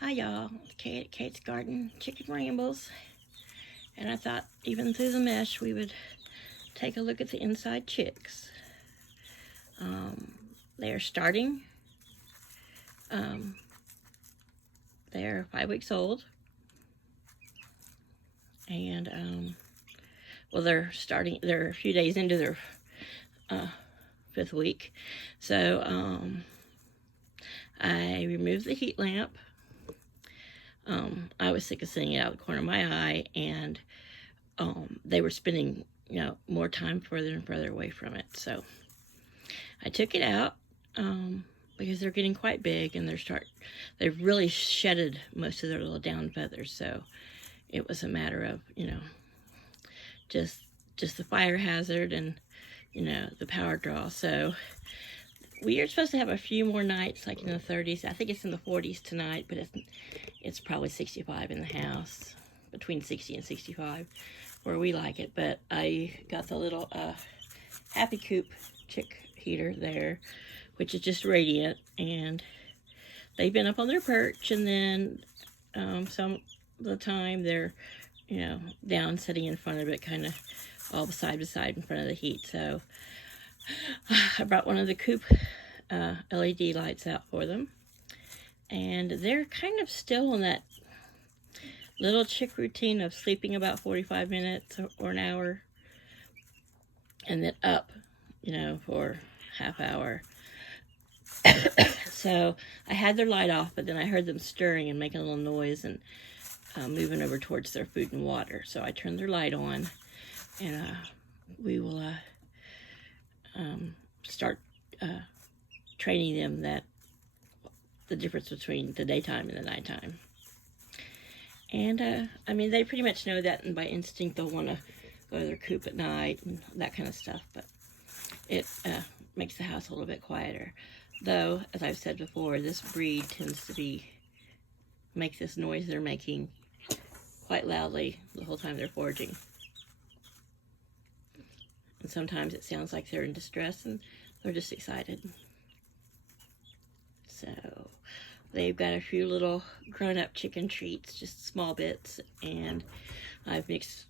Hi y'all, Kate's Garden Chicken Rambles, and I thought even through the mesh we would take a look at the inside chicks. They are starting. They're 5 weeks old, and well, they're starting. They're a few days into their 5th week, so I removed the heat lamp. I was sick of seeing it out of the corner of my eye, and they were spending, more time further and further away from it. So I took it out because they're getting quite big, and they've really shedded most of their little down feathers. So it was a matter of, just the fire hazard and, the power draw. So we are supposed to have a few more nights, like in the 30s. I think it's in the 40s tonight, but it's probably 65 in the house, between 60 and 65, where we like it. But I got the little Happy Coop chick heater there, which is just radiant, and they've been up on their perch, and then some of the time they're, down sitting in front of it, kind of all side by side in front of the heat. So I brought one of the Coop LED lights out for them, and they're kind of still in that little chick routine of sleeping about 45 minutes or an hour, and then up, for half hour. So I had their light off, but then I heard them stirring and making a little noise and moving over towards their food and water. So I turned their light on, and we will start training them that the difference between the daytime and the nighttime. And I mean, they pretty much know that, and by instinct they'll want to go to their coop at night and that kind of stuff. But it makes the house a little bit quieter. Though, as I've said before, this breed tends to make this noise they're making quite loudly the whole time they're foraging. And sometimes it sounds like they're in distress, and they're just excited. So they've got a few little grown-up chicken treats, just small bits, and I've mixed,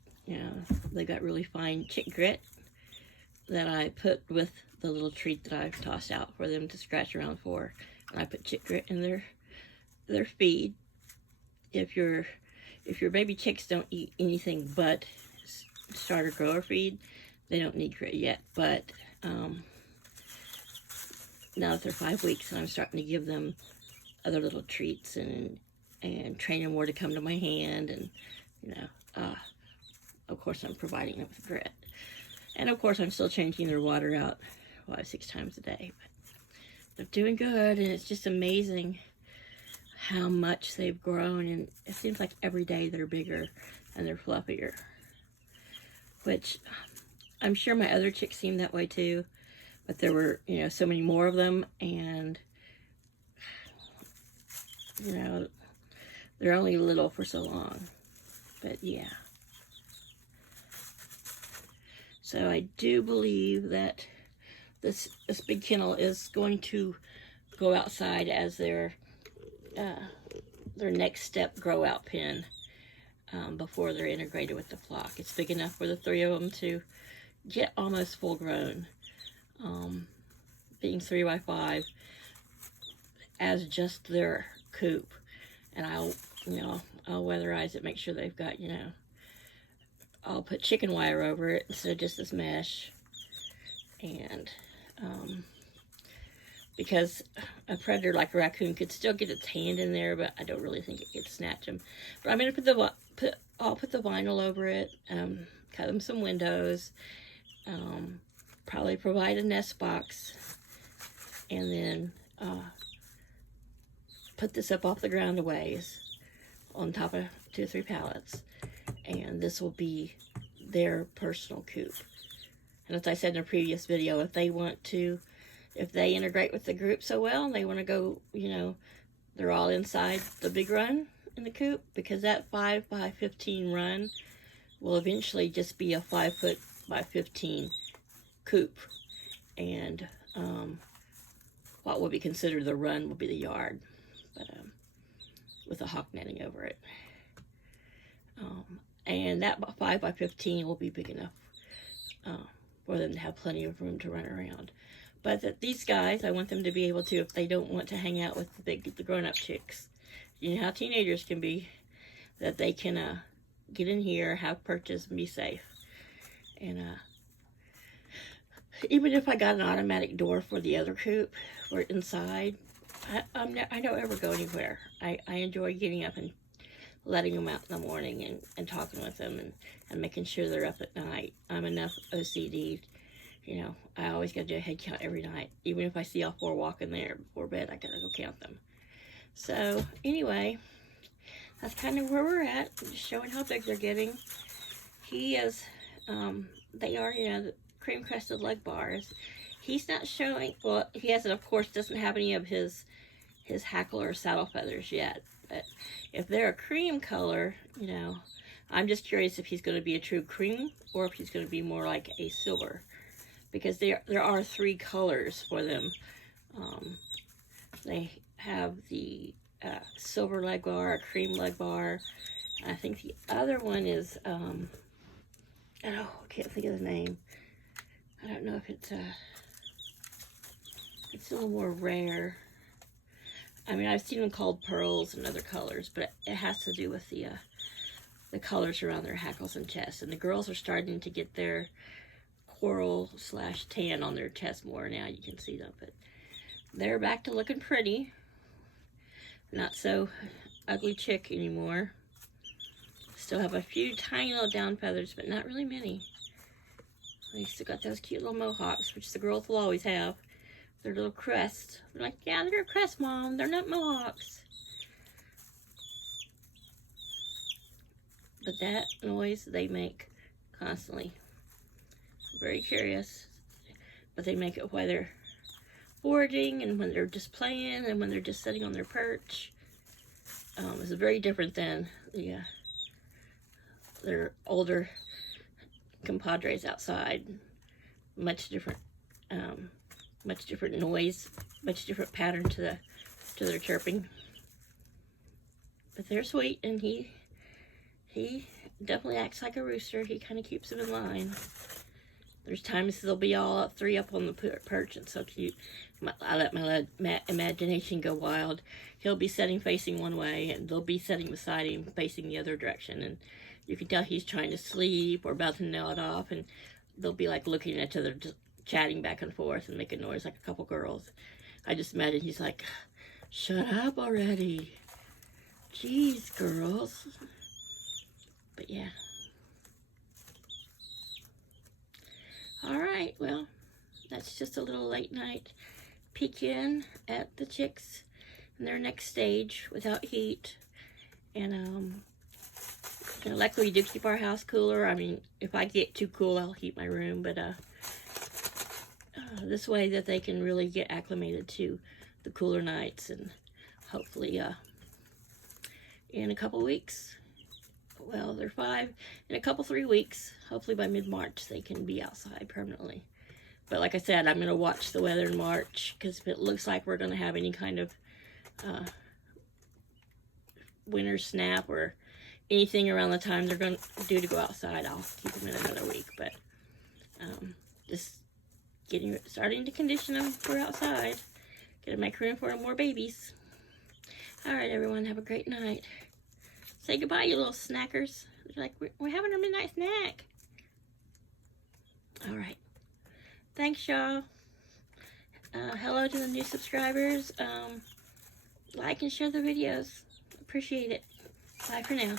they got really fine chick grit that I put with the little treat that I've tossed out for them to scratch around for. And I put chick grit in their feed. If your baby chicks don't eat anything but starter grower feed, they don't need grit yet. But now that they're 5 weeks, I'm starting to give them other little treats and train them more to come to my hand, and of course I'm providing them with grit, and of course I'm still changing their water out 5-6 times a day. But they're doing good, and it's just amazing how much they've grown, and it seems like every day they're bigger and they're fluffier, which I'm sure my other chicks seemed that way too, but there were so many more of them, and they're only little for so long. But yeah, so I do believe that this big kennel is going to go outside as their next step grow out pen before they're integrated with the flock. It's big enough for the 3 of them to get almost full grown, being 3 by 5 as just their coop. And I'll weatherize it, make sure they've got, I'll put chicken wire over it instead of just this mesh. And because a predator like a raccoon could still get its hand in there, but I don't really think it could snatch them. But I'm going to I'll put the vinyl over it, cut them some windows, probably provide a nest box, and then put this up off the ground a ways on top of 2 or 3 pallets, and this will be their personal coop. And as I said in a previous video, if they integrate with the group so well and they want to go, they're all inside the big run in the coop, because that 5 by 15 run will eventually just be a 5 foot by 15 coop, and what will be considered the run will be the yard. But with a hawk netting over it. And that 5 by 15 will be big enough for them to have plenty of room to run around. But these guys, I want them to be able to, if they don't want to hang out with the grown-up chicks, you know how teenagers can be, that they can get in here, have perches, and be safe. And even if I got an automatic door for the other coop, for inside, I don't ever go anywhere. I enjoy getting up and letting them out in the morning and talking with them and making sure they're up at night. I'm enough OCD. You know, I always got to do a head count every night. Even if I see all 4 walking there before bed, I got to go count them. So, anyway, that's kind of where we're at. Just showing how big they're getting. He is, they are, you know, the cream-crested leg bars. He's not showing, well, he hasn't, of course, doesn't have any of his hackle or saddle feathers yet. But if they're a cream color, you know, I'm just curious if he's going to be a true cream or if he's going to be more like a silver. Because there are 3 colors for them. They have the silver leg bar, a cream leg bar. I think the other one is, oh, I can't think of the name. I don't know if it's a little more rare. I mean, I've seen them called pearls and other colors, but it has to do with the colors around their hackles and chests. And the girls are starting to get their coral/tan on their chest more now. You can see them, but they're back to looking pretty. Not so ugly chick anymore. Still have a few tiny little down feathers, but not really many. They still got those cute little mohawks, which the girls will always have. Their little crests. They're like, yeah, they're a crest, Mom. They're not mohawks. But that noise they make constantly. Very curious. But they make it while they're foraging and when they're just playing and when they're just sitting on their perch. It's very different than their older compadres outside. Much different noise, much different pattern to their chirping. But they're sweet, and he definitely acts like a rooster. He kind of keeps them in line. There's times they'll be all 3 up on the perch and so cute. I let my imagination go wild. He'll be sitting facing one way, and they'll be sitting beside him facing the other direction. And you can tell he's trying to sleep or about to nod off, and they'll be like looking at each other, just chatting back and forth and making noise like a couple girls. I just imagine he's like, shut up already. Jeez, girls. But yeah. Alright, well, that's just a little late night peek in at the chicks in their next stage without heat. And you know, luckily we do keep our house cooler. I mean, if I get too cool, I'll heat my room, but this way that they can really get acclimated to the cooler nights, and hopefully in a couple weeks, well, they're 5, in a couple 3 weeks, hopefully by mid-March they can be outside permanently. But like I said, I'm going to watch the weather in March, because if it looks like we're going to have any kind of winter snap or anything around the time they're going to due to go outside, I'll keep them in another week. But just starting to condition them for outside. Gonna make room for more babies. Alright, everyone, have a great night. Say goodbye, you little snackers. They're like, we're having our midnight snack. Alright. Thanks, y'all. Hello to the new subscribers. Like and share the videos. Appreciate it. Bye for now.